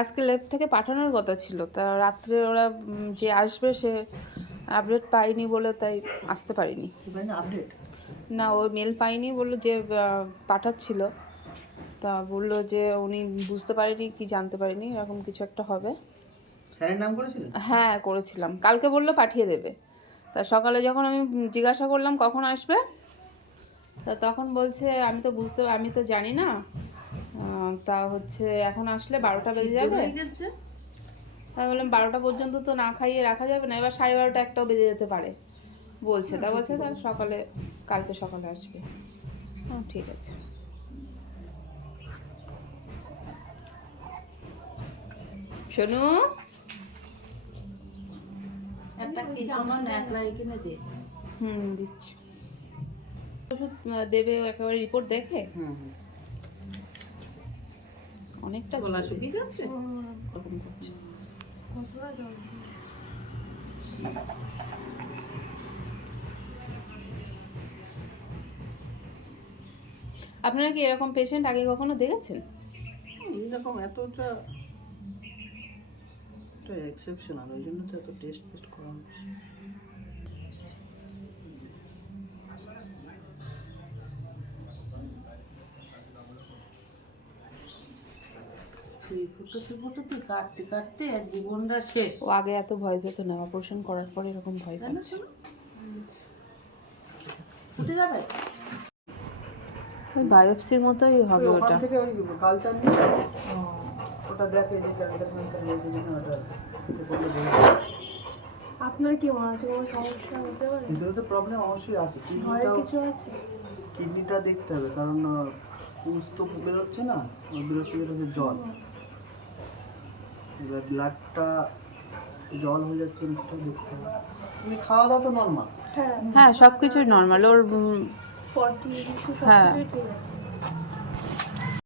আজকে লেব থেকে পাঠানোর কথা ছিল। তা রাত্রে ওরা যে আসবে সে আপডেট পাইনি বলে তাই আসতে পারিনি। আপডেট না ও মেল পাইনি বলল যে পাঠাচ্ছিল। তা বলল যে উনি বুঝতে পারেনি কি জানতে পারেনি এরকম কিছু একটা হবে। স্যারের নাম করেছিলেন? হ্যাঁ করেছিলাম। কালকে বলল পাঠিয়ে দেবে। তা সকালে যখন আমি জিজ্ঞাসা করলাম কখন আসবে তা তখন বলছে আমি তো বুঝতে আমি তো জানি না। তা হচ্ছে এখন আসলে বারোটা বেজে যাবে। তাই বললাম বারোটা পর্যন্ত তো না খাইয়ে রাখা যাবে না এবার সাড়ে বারোটা একটাও বেজে যেতে পারে। বলছে তা বলছে তা সকালে কালকে সকালে আসবে। হ্যাঁ ঠিক আছে। শোনু? হুম দিচ্ছি। দেবে একেবারে রিপোর্ট দেখে? হুম হুম। অনেকটা গলা শুকিয়ে যাচ্ছে? ওরকম করছে। আপনারা কি এরকম পেশেন্ট আগে কখনো দেখেছেন? এইরকম এতটা এক্সেপশনাল ওই জন্য তো এত টেস্ট টেস্ট করা হচ্ছে। ফুটোতে ফুটোতে কাটতে কাটতে আর জীবনটা শেষ। ও আগে এত ভয় পেত না অপারেশন করার পরে এরকম ভয় পাচ্ছে। ফুটে যাবে? ওই বায়োপসির মতোই হবে ওটা। থেকে ওই কালচার নিয়ে ওটা দেখে যে। আপনার কি মনে হচ্ছে কোনো সমস্যা হতে পারে? ভিতরে তো প্রবলেম অবশ্যই আছে। কিডনিটাও কিছু আছে? কিডনিটা দেখতে হবে কারণ পুষ তো বেরোচ্ছে না বেরোচ্ছে হচ্ছে জল এবার ব্লাডটা জল হয়ে যাচ্ছে সেটা দেখতে হবে। তুমি খাওয়া দাওয়া তো নর্মাল হ্যাঁ। হ্যাঁ সব কিছুই নর্মাল ওর হ্যাঁ। ঠিক আছে।